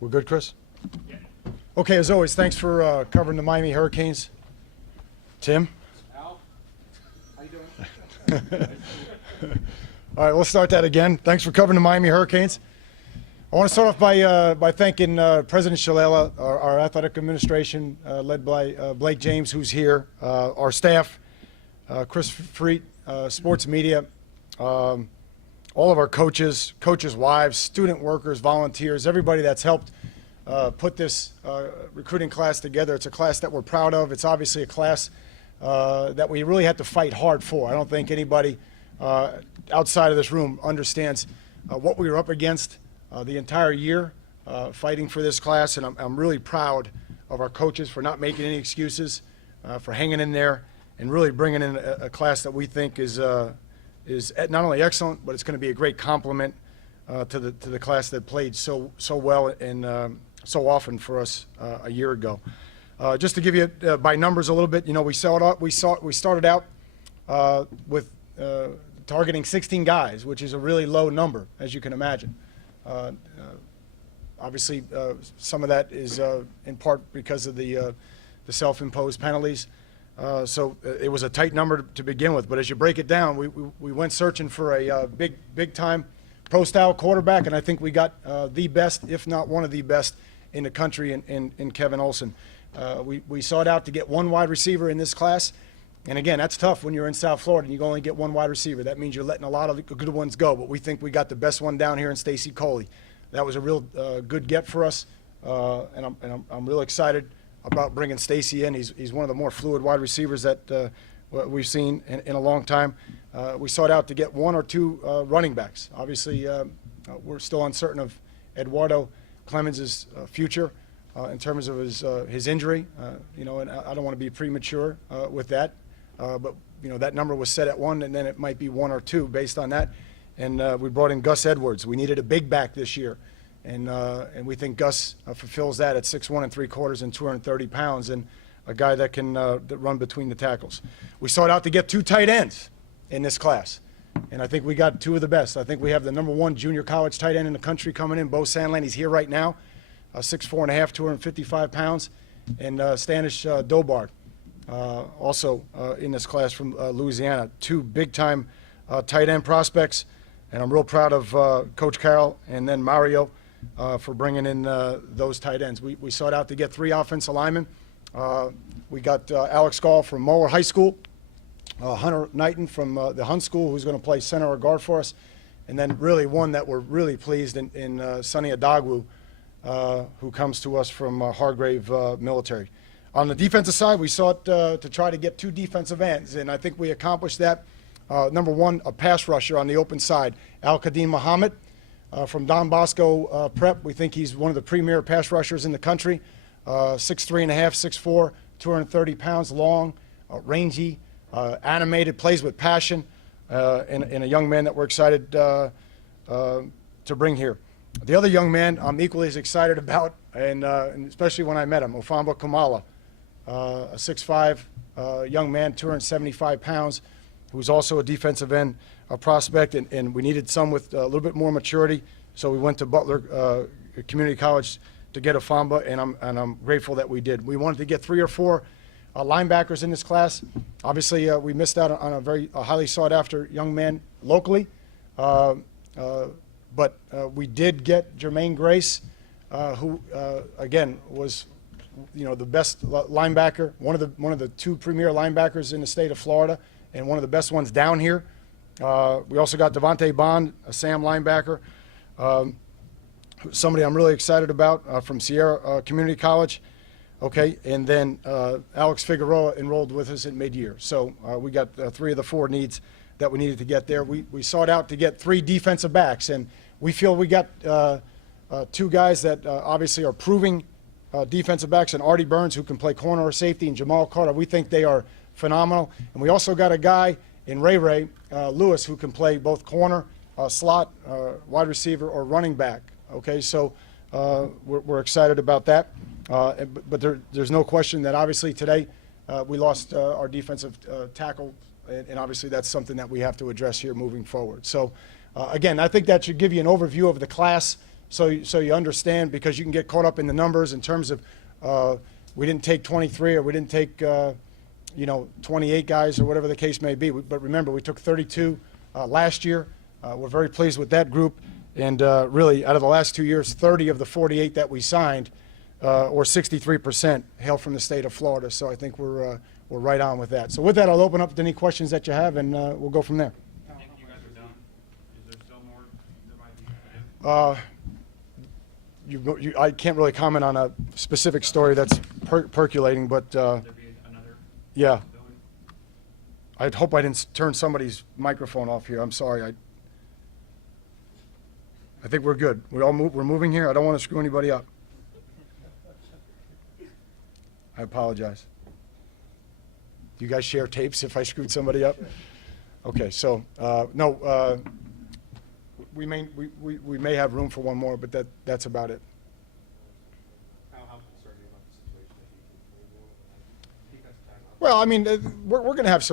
We're good, Chris? Okay, as always, thanks for covering the Miami Hurricanes. Tim? Al, how you doing? All right, we'll start that again. Thanks for covering the Miami Hurricanes. I want to start off by thanking President Shalala, our athletic administration, led by Blake James, who's here, our staff, Chris Freet, sports media, all of our coaches, coaches' wives, student workers, volunteers, everybody that's helped put this recruiting class together. It's a class that we're proud of. It's obviously a class that we really had to fight hard for. I don't think anybody outside of this room understands what we were up against the entire year fighting for this class, and I'm really proud of our coaches for not making any excuses, for hanging in there and really bringing in a class that we think is not only excellent, but it's going to be a great complement to the class that played so well and so often for us a year ago. Just to give you by numbers a little bit, we started out with targeting 16 guys, which is a really low number, as you can imagine. Obviously, some of that is in part because of the self-imposed penalties. So it was a tight number to begin with. But as you break it down, we went searching for a big-time pro-style quarterback, and I think we got the best, if not one of the best, in the country in Kevin Olson. We sought out to get one wide receiver in this class. And again, that's tough when you're in South Florida and you only get one wide receiver. That means you're letting a lot of the good ones go. But we think we got the best one down here in Stacy Coley. That was a real good get for us, and I'm real excited about bringing Stacy in. He's one of the more fluid wide receivers that we've seen in a long time. We sought out to get one or two running backs. Obviously, we're still uncertain of Eduardo Clemens' future in terms of his injury. And I don't want to be premature with that. But that number was set at one, and then it might be one or two based on that. And we brought in Gus Edwards. We needed a big back this year, and we think Gus fulfills that at 6'1 3/4 and 230 pounds, and a guy that can that run between the tackles. We sought out to get two tight ends in this class, and I think we got two of the best. I think we have the #1 junior college tight end in the country coming in, Bo Sandland. He's here right now, 6'4 1/2", 255 pounds, and Stanish Dobard. Also in this class from Louisiana. Two big-time tight end prospects, and I'm real proud of Coach Carroll and then Mario for bringing in those tight ends. We sought out to get 3 offensive linemen. We got Alex Gall from Mower High School, Hunter Knighton from the Hunt School, who's going to play center or guard for us, and then really one that we're really pleased in Sonny Adagwu, who comes to us from Hargrave Military. On the defensive side, we sought to try to get 2 defensive ends, and I think we accomplished that. #1, a pass rusher on the open side, Al-Qadim Muhammad from Don Bosco Prep. We think he's one of the premier pass rushers in the country, 6'3 1/2", 6'4", 230 pounds, long, rangy, animated, plays with passion, and a young man that we're excited to bring here. The other young man I'm equally as excited about, and especially when I met him, Ofamba Kamala. A 6'5" young man, 275 pounds, who's also a defensive end prospect, and we needed some with a little bit more maturity, so we went to Butler Community College to get Ofamba, and I'm grateful that we did. We wanted to get 3 or 4 linebackers in this class. Obviously, we missed out on a very highly sought-after young man locally, but we did get Jermaine Grace, who again was the best linebacker, one of the 2 premier linebackers in the state of Florida, and one of the best ones down here. We also got Devontae Bond, a Sam linebacker, somebody I'm really excited about from Sierra Community College. Okay, and then Alex Figueroa enrolled with us at mid-year. So we got 3 of the 4 needs that we needed to get there. We sought out to get 3 defensive backs, and we feel we got 2 guys that obviously are proving defensive backs, and Artie Burns, who can play corner or safety, and Jamal Carter. We think they are phenomenal. And we also got a guy in Ray Lewis, who can play both corner, slot, wide receiver, or running back. Okay, so we're excited about that. But there's no question that obviously today we lost our defensive tackle, and obviously that's something that we have to address here moving forward. So again, I think that should give you an overview of the class so you understand, because you can get caught up in the numbers in terms of we didn't take 23 or we didn't take 28 guys or whatever the case may be. But remember, we took 32 last year. We're very pleased with that group. And really, out of the last 2 years, 30 of the 48 that we signed, or 63%, hail from the state of Florida. So I think we're right on with that. So with that, I'll open up to any questions that you have, and we'll go from there. I think you guys are done. Is there still more that might be to do? I can't really comment on a specific story that's percolating, but Will there be another yeah. possibility? I'd hope I didn't turn somebody's microphone off here. I'm sorry. I think we're good. We're moving here. I don't want to screw anybody up. I apologize. Do you guys share tapes if I screwed somebody up? Okay, so no, we may have room for one more, but that's about it. How concerned are you about the situation that you can Well, I mean, we're gonna have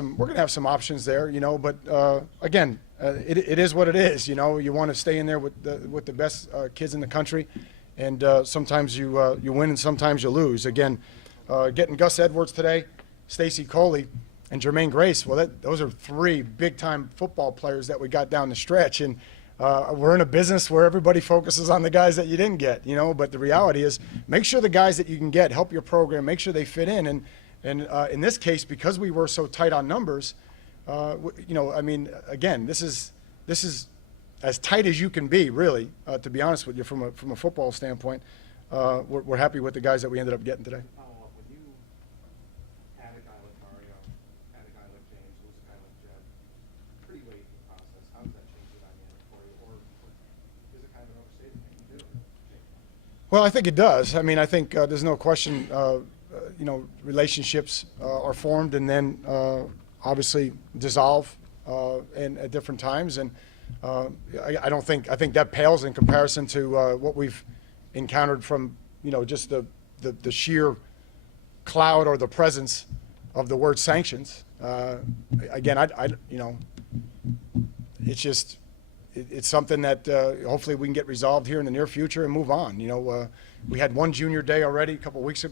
some options there, But again, it is what it is, You want to stay in there with the best kids in the country, and sometimes you win and sometimes you lose. Again, getting Gus Edwards today, Stacy Coley, and Jermaine Grace. Well, those are three big-time football players that we got down the stretch, and we're in a business where everybody focuses on the guys that you didn't get, But the reality is, make sure the guys that you can get help your program, make sure they fit in, and in this case, because we were so tight on numbers, I mean, again, this is as tight as you can be, really, to be honest with you, from a football standpoint. We're happy with the guys that we ended up getting today. follow up? When you had a guy like Mario, had a guy like James, lose a guy like Jed, pretty late in the process, how does that change the dynamic for you? Or is it kind of an overstatement that you do? Well, I think it does. I mean, I think there's no question, relationships are formed and then obviously dissolve and at different times. And I think that pales in comparison to what we've encountered from, just the sheer cloud or the presence of the word sanctions. Again, it's just, it's something that hopefully we can get resolved here in the near future and move on. We had one junior day already a couple weeks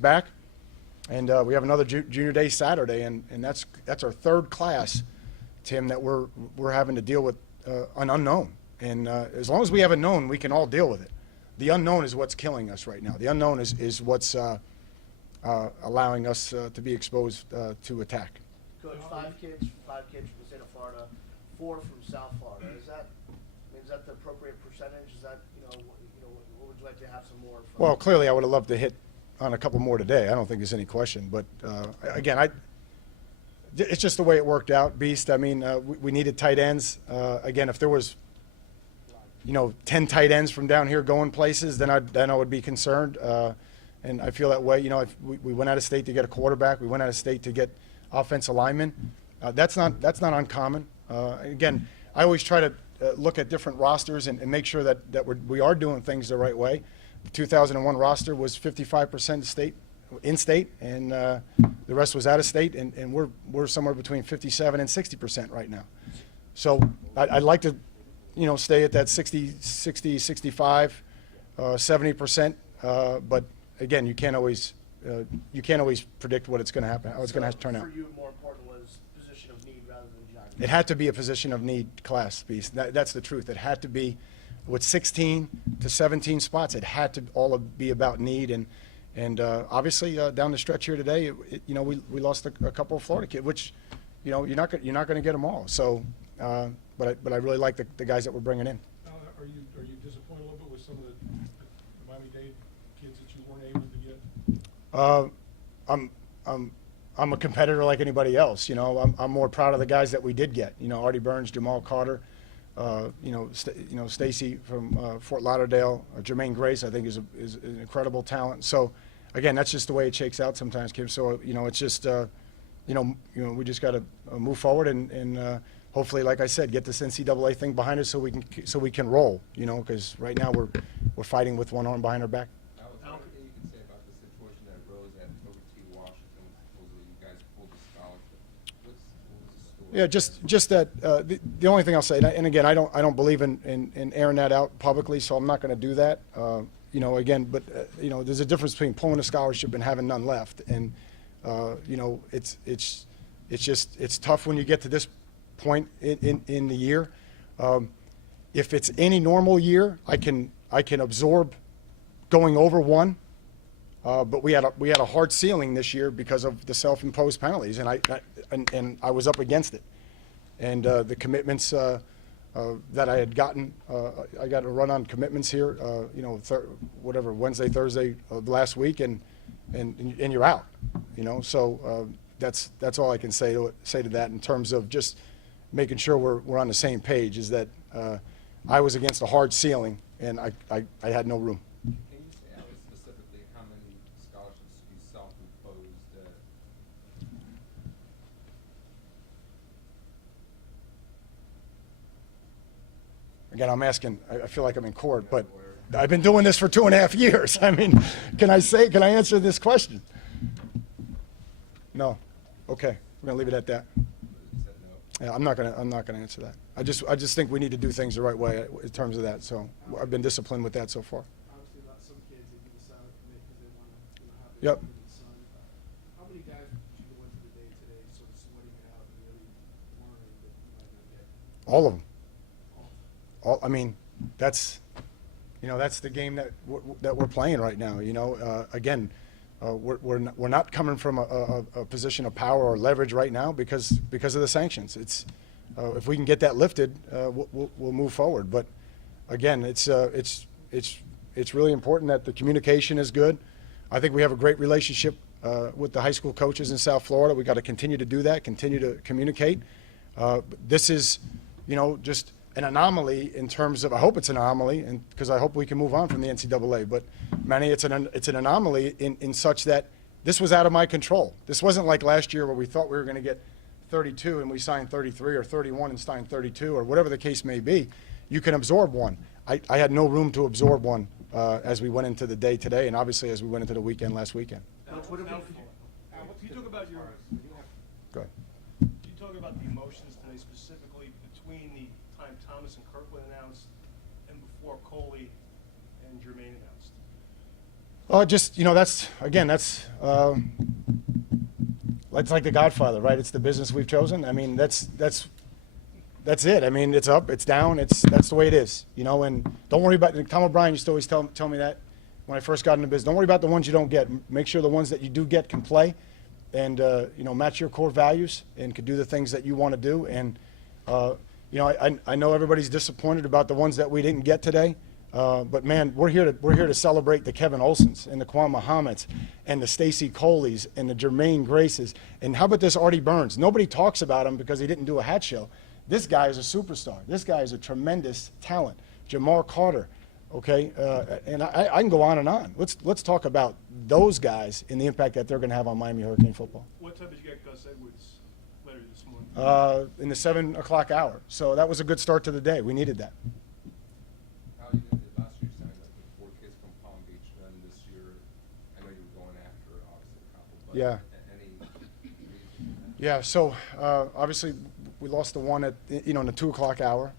back, and we have another junior day Saturday, and that's our third class, Tim, that we're having to deal with an unknown. And as long as we have a known, we can all deal with it. The unknown is what's killing us right now. The unknown is what's allowing us to be exposed to attack. Coach, five kids from the state of Florida, 4 from South Florida. Is that the appropriate percentage? Is that what would you like to have some more from? Well, clearly, I would have loved to hit on a couple more today. I don't think there's any question. But again, it's just the way it worked out, Beast. I mean, we needed tight ends. Again, if there was 10 tight ends from down here going places, then I would be concerned. And I feel that way. We went out of state to get a quarterback. We went out of state to get offensive linemen. That's not uncommon. Again, I always try to look at different rosters and make sure that we are doing things the right way. The 2001 roster was 55% in-state, and the rest was out of state, and we're somewhere between 57 and 60% right now. So I'd like to, stay at that 60, 65, 70%. But again, you can't always predict what it's going to happen, how it's going to turn out. For you, more important was position of need rather than geography. It had to be a position of need class, Beast. That's the truth. It had to be, with 16 to 17 spots, it had to all be about need. And obviously down the stretch here today, we lost a couple of Florida kids, which, you're not going to get them all. So, but I really like the guys that we're bringing in. Are you disappointed a little bit with some of the Miami-Dade kids that you weren't able to get? I'm a competitor like anybody else. I'm more proud of the guys that we did get. Artie Burns, Jamal Carter, Stacy from Fort Lauderdale, Jermaine Grace, I think is an incredible talent. So again, that's just the way it shakes out sometimes, Kim. So it's just we just got to move forward and hopefully, like I said, get this NCAA thing behind us so we can roll. Because right now we're fighting with one arm behind our back. Anything you can say about the situation that arose at OT Washington? Supposedly you guys pulled the scholarship. What was the story Yeah, just that, the only thing I'll say, and again, I don't believe in airing that out publicly, so I'm not going to do that. You know, again, but, you know, there's a difference between pulling a scholarship and having none left. And, you know, it's tough when you get to this point in the year. If it's any normal year, I can absorb going over one. But we had a hard ceiling this year because of the self-imposed penalties, and I was up against it. And the commitments that I had gotten, I got a run on commitments here, you know, Wednesday, Thursday of last week, and you're out, you know. So that's all I can say to that in terms of just making sure we're on the same page. Is that I was against a hard ceiling, and I had no room. Can you say, Alex, specifically how many scholarships you self-imposed? Again, I'm asking, I feel like I'm in court, but I've been doing this for 2.5 years. I mean, can I answer this question? No. Okay, we're gonna leave it at that. You said no. Yeah, I'm not gonna answer that. I just think we need to do things the right way in terms of that. So I've been disciplined with that so far. Obviously, some kids, they do the silent commit because they want to, have their Yep. committed son. How many guys did you go into the day today sort of sweating it out and really worrying that you might not get All of them. off? I mean, that's the game that we're playing right now. You know, again, we're not coming from a position of power or leverage right now because of the sanctions. It's if we can get that lifted, we'll move forward. But again, it's really important that the communication is good. I think we have a great relationship with the high school coaches in South Florida. We got to continue to do that, continue to communicate. This is, you know, just an anomaly in terms of, I hope it's an anomaly, and because I hope we can move on from the NCAA. But Manny, it's an anomaly in such that this was out of my control. This wasn't like last year where we thought we were going to get 32 and we signed 33, or 31 and signed 32, or whatever the case may be. You can absorb one. I had no room to absorb one as we went into the day today, and obviously as we went into the weekend last weekend. What about, Can you talk about your, Go ahead. can you talk about the emotions today specifically between the time Thomas and Kirkland announced and before Coley and Jermaine announced? Just, you know, that's like The Godfather, right? It's the business we've chosen. I mean, that's it. I mean, it's up, it's down, that's the way it is, you know. And don't worry about, Tom O'Brien used to always tell me that when I first got into business. Don't worry about the ones you don't get. Make sure the ones that you do get can play, and you know, match your core values and can do the things that you want to do. And you know, I know everybody's disappointed about the ones that we didn't get today. But man, we're here to celebrate the Kevin Olsons and the Quan Muhammads and the Stacy Coleys and the Jermaine Graces. And how about this Artie Burns? Nobody talks about him because he didn't do a hat show. This guy is a superstar. This guy is a tremendous talent. Jamar Carter, okay? And I can go on and on. Let's talk about those guys and the impact that they're going to have on Miami Hurricane football. What time did you get Gus Edwards later this morning? In the 7 o'clock hour. So that was a good start to the day. We needed that. How you did last year, signed up with 4 kids from Palm Beach, then this year, I know you were going after obviously a couple, but Yeah. Any reason for that? Yeah, so obviously we lost the one at, you know, in the 2 o'clock hour.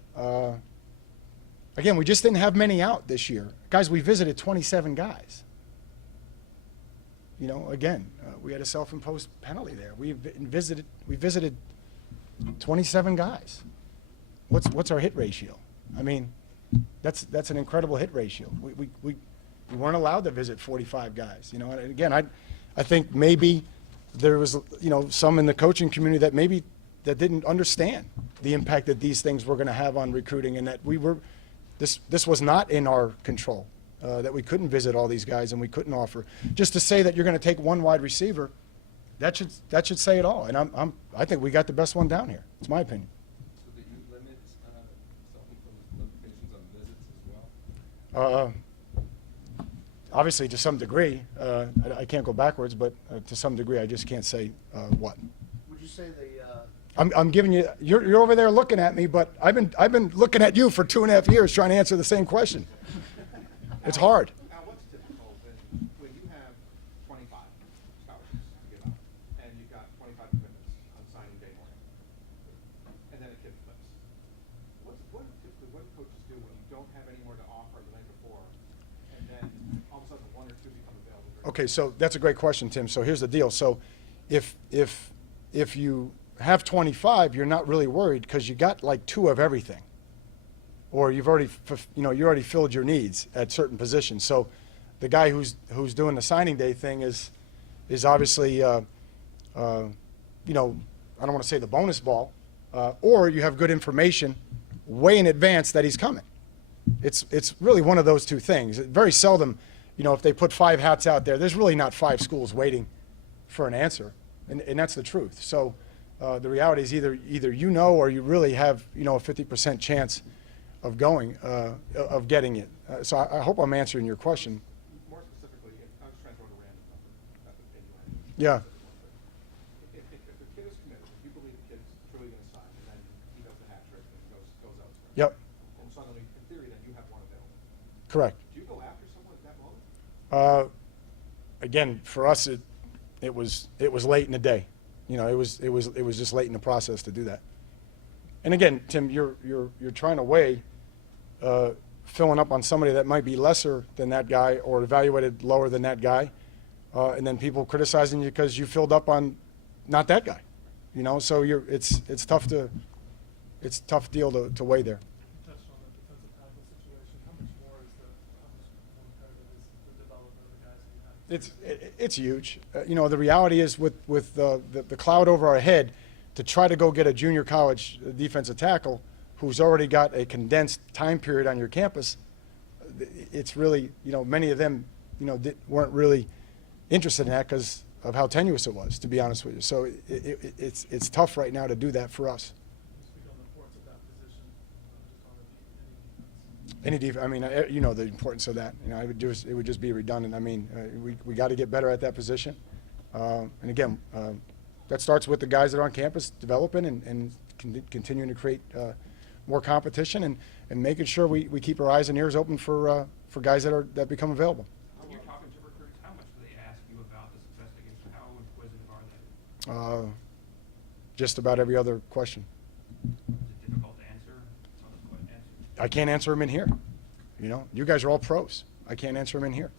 Again, we just didn't have many out this year. Guys, we visited 27 guys. You know, again, we had a self-imposed penalty there. We visited 27 guys. What's our hit ratio? I mean, that's an incredible hit ratio. We weren't allowed to visit 45 guys. You know, and again, I think maybe there was, you know, some in the coaching community that didn't understand the impact that these things were going to have on recruiting, and that this was not in our control, that we couldn't visit all these guys and we couldn't offer. Just to say that you're going to take one wide receiver, that should say it all. And I think we got the best one down here. It's my opinion. So did you limit self-imposed limitations on visits as well? Obviously, to some degree, I can't go backwards, but to some degree, I just can't say what. would you say the, I'm giving you. You're over there looking at me, but I've been looking at you for 2.5 years trying to answer the same question. It's hard. Now, what's typical when you have 25 scholarships to give out, and you've got 25 commitments on signing day morning? Okay, so that's a great question, Tim. So here's the deal. So if you have 25, you're not really worried because you got like 2 of everything, or you've already you already filled your needs at certain positions. So the guy who's doing the signing day thing is obviously you know, I don't want to say the bonus ball, or you have good information way in advance that he's coming. It's really one of those 2 things. Very seldom, you know, if they put 5 hats out there, there's really not 5 schools waiting for an answer, and that's the truth. So the reality is either you know, or you really have, you know, a 50% chance of going, of getting it. So I hope I'm answering your question. More specifically, I was trying to throw out a random number, not to pin you on anything. Yeah. If the kid is committed, if you believe the kid's truly going to sign, and then he does the hat trick and goes out. Yep. And suddenly, in theory, then you have one available. Correct. Do you go after someone at that moment? Again, for us, it was late in the day. You know, it was just late in the process to do that. And again, Tim, you're trying to weigh filling up on somebody that might be lesser than that guy or evaluated lower than that guy, and then people criticizing you because you filled up on not that guy. You know, so it's tough deal to weigh there. You touched on the defensive tackle situation. How much more imperative is the development of the guys that you have? It's huge. You know, the reality is with the cloud over our head, to try to go get a junior college defensive tackle who's already got a condensed time period on your campus, it's really, you know, many of them, you know, weren't really interested in that because of how tenuous it was, to be honest with you. So it's tough right now to do that for us. Speak on the importance of that position, just on any defense. I mean, you know the importance of that. You know, it would just be redundant. I mean, we got to get better at that position. And again, that starts with the guys that are on campus developing and continuing to create more competition and making sure we keep our eyes and ears open for guys that become available. When you're talking to recruits, how much do they ask you about this investigation? How inquisitive are they? Just about every other question. Is it difficult to answer? Tell us what answer. I can't answer them in here. You know, you guys are all pros. I can't answer them in here.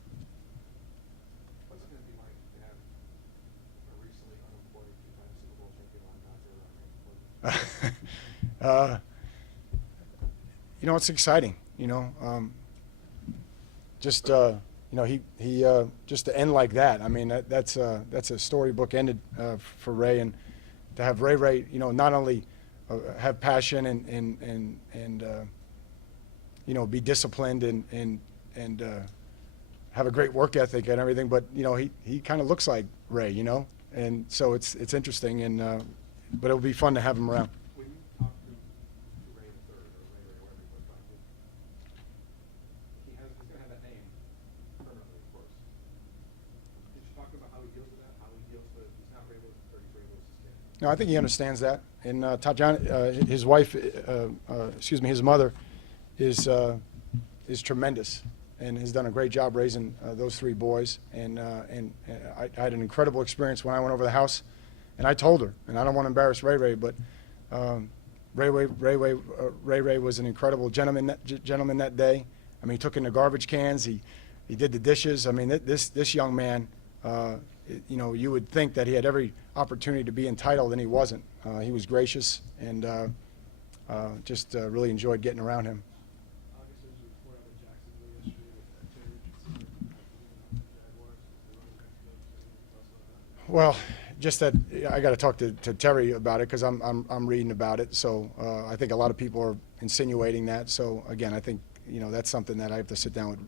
What's it going to be like to have a recently unemployed 2-time Super Bowl champion linebacker? You know, it's exciting. You know, you know, he just to end like that. I mean, that's a storybook ended for Ray, and to have Ray, you know, not only have passion and you know, be disciplined and have a great work ethic and everything, but you know, he kind of looks like Ray, you know, and so it's interesting, and but it'll be fun to have him around. When you talk to Ray the Third, or Ray, whatever you want to talk to, he's going to have that name permanently, of course. Did you talk about how he deals with that? How he deals with, he's not Ray Lewis the Third, he's Ray Lewis' kid. No, I think he understands that. And Tatjana, his wife, his mother, is tremendous and has done a great job raising those 3 boys. And I had an incredible experience when I went over the house, and I told her, and I don't want to embarrass Ray, but Ray was an incredible gentleman that day. I mean, he took in the garbage cans, he did the dishes. I mean, this young man. You know, you would think that he had every opportunity to be entitled, and he wasn't. He was gracious, and just really enjoyed getting around him. Obviously, there's a report out of Jacksonville yesterday that Terry Richardson the Jaguars, the running back coach. Well, just that I got to talk to Terry about it because I'm reading about it. So I think a lot of people are insinuating that. So again, I think, you know, that's something that I have to sit down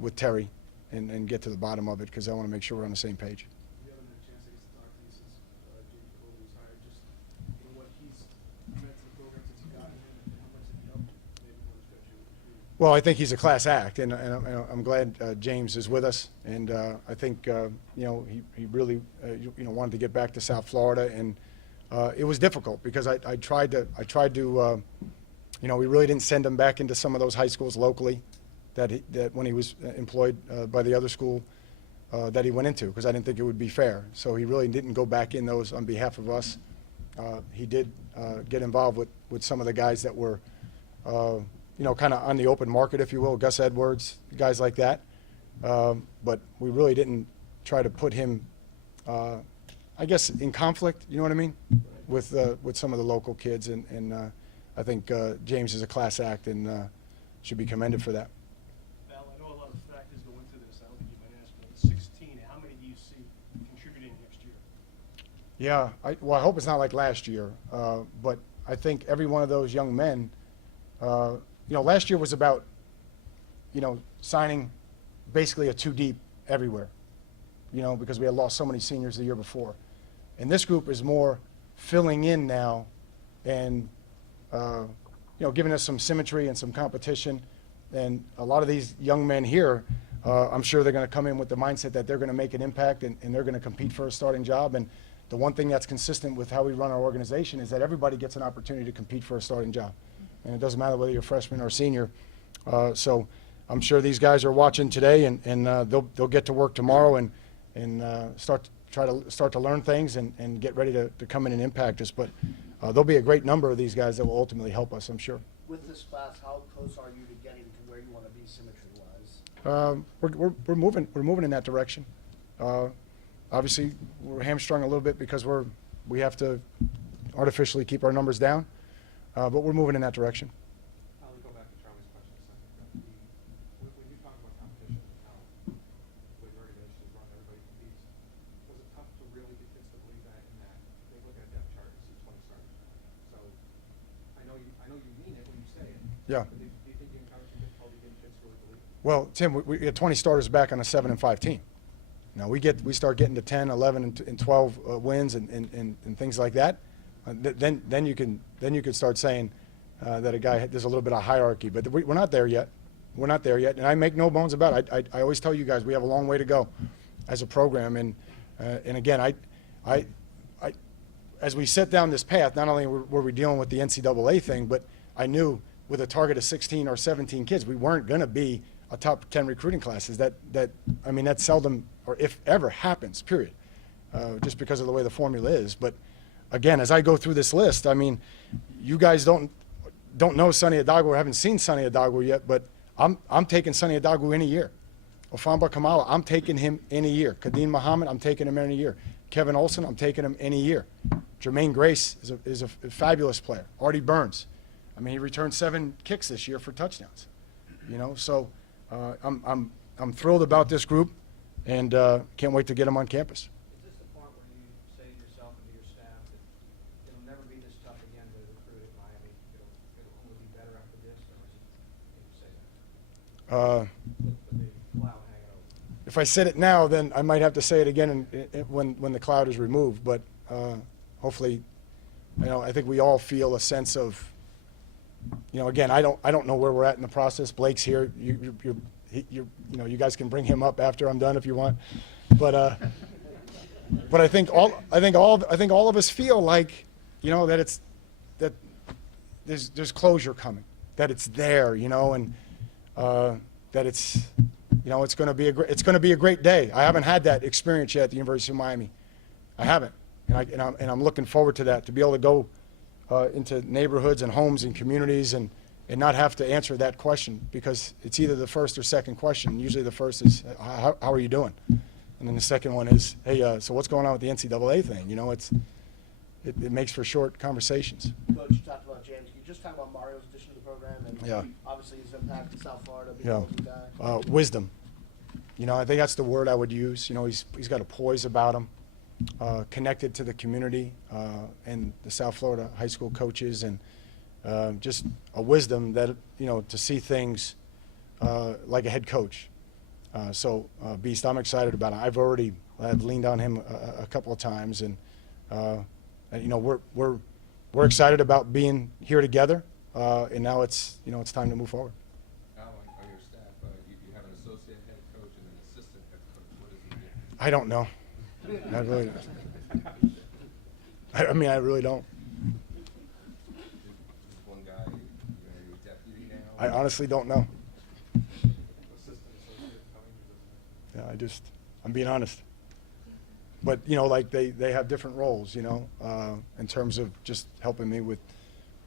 with Terry and get to the bottom of it because I want to make sure we're on the same page. You haven't had a chance to talk to you since James Coley was hired. Just, you know, what he's meant to the program since you got him, and how much have you helped maybe when he's got you recruited? Well, I think he's a class act, and I'm glad James is with us. And I think you know, he really you know, wanted to get back to South Florida, and it was difficult because I tried to you know, we really didn't send him back into some of those high schools locally that when he was employed by the other school that he went into, because I didn't think it would be fair. So he really didn't go back in those on behalf of us. He did get involved with some of the guys that were you know, kind of on the open market, if you will, Gus Edwards, guys like that. But we really didn't try to put him, I guess, in conflict, you know what I mean, with some of the local kids. And I think James is a class act and should be commended for that. Val, I know a lot of factors go into this. I don't think you might ask, but at 16, how many do you see contributing next year? Yeah, well, I hope it's not like last year, but I think every one of those young men, last year was about, signing basically a two deep everywhere, because we had lost so many seniors the year before. And this group is more filling in now and, giving us some symmetry and some competition. And a lot of these young men here, I'm sure they're going to come in with the mindset that they're going to make an impact and they're going to compete for a starting job. And the one thing that's consistent with how we run our organization is that everybody gets an opportunity to compete for a starting job. And it doesn't matter whether you're a freshman or a senior. So I'm sure these guys are watching today, and they'll get to work tomorrow and start to learn things and get ready to come in and impact us. But there'll be a great number of these guys that will ultimately help us, I'm sure. With this class, how close are you to getting to where you want to be symmetry-wise? We're moving in that direction. Obviously, we're hamstrung a little bit because we have to artificially keep our numbers down, but we're moving in that direction. I'll go back to Charlie's question a second. When you talk about competition and how the way the organization is run, everybody competes, was it tough to really get kids to believe that in that they look at a depth chart and see 20 starters? So I know you mean it when you say it. Yeah. But do you think you encountered some difficulty getting kids to really believe it? Well, Tim, we get 20 starters back on a 7-5 team. Now we start getting to 10, 11, and 12 wins and things like that. Then you can start saying that a guy, there's a little bit of hierarchy, but we're not there yet. We're not there yet, and I make no bones about it. I always tell you guys we have a long way to go as a program, and again, I as we set down this path, not only were we dealing with the NCAA thing, but I knew with a target of 16 or 17 kids, we weren't going to be a top 10 recruiting classes. That seldom or if ever happens, period, just because of the way the formula is. But again, as I go through this list, you guys don't know Sonny Adagwu or haven't seen Sonny Adagwu yet, but I'm taking Sonny Adagwu in a year. Ofamba Kamala, I'm taking him in a year. Kadeem Muhammad, I'm taking him in a year. Kevin Olson, I'm taking him in a year. Jermaine Grace is a fabulous player. Artie Burns, he returned 7 kicks this year for touchdowns. So I'm thrilled about this group, and can't wait to get them on campus. Is this the point where you say to yourself and to your staff that it'll never be this tough again to recruit at Miami? It'll only be better after this, or can you say that? With the cloud hanging over. If I said it now, then I might have to say it again when the cloud is removed. But hopefully, I think we all feel a sense of, again, I don't know where we're at in the process. Blake's here. You guys can bring him up after I'm done if you want. But I think all of us feel like, that there's closure coming, that it's there, and that it's going to be a great day. I haven't had that experience yet at the University of Miami. I haven't, and I'm looking forward to that, to be able to go into neighborhoods and homes and communities and not have to answer that question, because it's either the first or second question. Usually the first is, how are you doing? And then the second one is, hey, so what's going on with the NCAA thing? It makes for short conversations. Coach, you talked about James. Can you just talk about Mario's addition to the program and Yeah. obviously his impact in South Florida, being Yeah. a local guy? Wisdom. I think that's the word I would use. He's got a poise about him, connected to the community and the South Florida high school coaches, and just a wisdom that, to see things like a head coach. So, Beast, I'm excited about it. I've leaned on him a couple of times, and we're excited about being here together, and now it's time to move forward. Al, on your staff, you have an associate head coach and an assistant head coach. What does he do? I don't know. I really don't. I really don't. Just one guy, are you a deputy now? I honestly don't know. Assistant, associate, coming, I'm being honest. But, they have different roles, in terms of just helping me with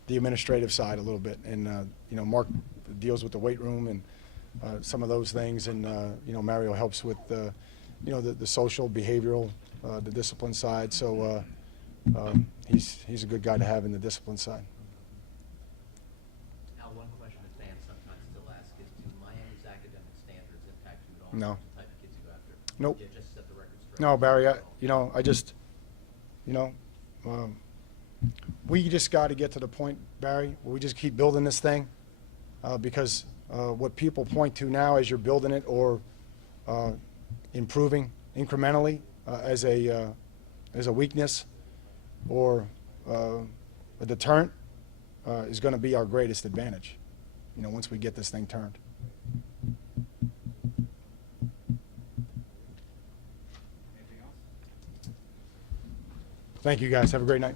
the administrative side a little bit. And, Mark deals with the weight room, and some of those things, and you know, Mario helps with you know, the social, behavioral, the discipline side. So he's a good guy to have in the discipline side. Now, one question that fans sometimes still ask is, do Miami's academic standards impact you at all? No. The type of kids you go after? Nope. Yeah, just set the record straight. No, Barry, you know, I just, you know, we just got to get to the point, Barry, where we just keep building this thing, because what people point to now as you're building it or improving incrementally as a weakness or a deterrent is going to be our greatest advantage, you know, once we get this thing turned. Anything else? Thank you, guys. Have a great night.